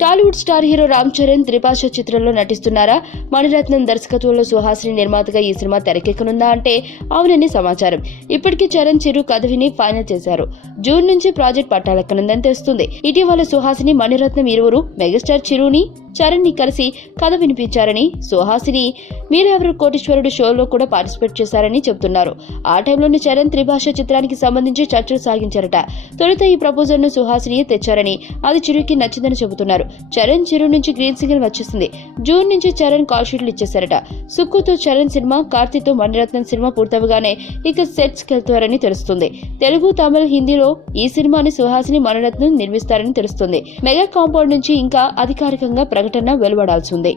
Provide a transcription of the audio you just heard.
Tollywood star hero Ram Charan త్రిభాష చిత్రంలో నటిస్తున్నారా? మణిరత్నం దర్శకత్వంలో సుహాసిని నిర్మాతగా ఈ సినిమా తెరకెక్కనుందా అంటే అవునని సమాచారం. ఇప్పటికీ చరణ్, చిరు కథ విని ఫైనల్ చేశారు. జూన్ నుంచి ప్రాజెక్ట్ పట్టాలెక్కనుందని తెలుస్తుంది. ఇటీవల సుహాసిని, మణిరత్నం ఇరువురు మెగాస్టార్ చిరుని, చరణ్ ని కలిసి కథ వినిపించారని, సుహాసిని మీరెవరు కోటీశ్వరుడు షోలో కూడా పార్టిసిపేట్ చేశారని చెబుతున్నారు. ఆ టైంలోనే చరణ్ త్రిభాష చిత్రానికి సంబంధించి చర్చలు సాగించారట. తొలుత ఈ ప్రపోజల్ ను సుహాసిని తెచ్చారని, అది చిరుకి నచ్చిందని చెబుతున్నారు. చరణ్, చిరు నుంచి గ్రీన్ సిగ్నల్ వచ్చేసింది. జూన్ నుంచి చరణ్ కాల్ షీట్లు ఇచ్చేశారట. సుక్కుతో చరణ్ సినిమా, కార్తీతో మణిరత్నం సినిమా పూర్తవగానే ఇక సెట్స్ కెళ్తారని తెలుస్తుంది. తెలుగు, తమిళ, హిందీలో ఈ సినిమాని సుహాసిని, మణిరత్నం నిర్మిస్తారని తెలుస్తుంది. మెగా కాంపౌండ్ నుంచి ఇంకా అధికారికంగా ప్రకటన వెలువడాల్సి ఉంది.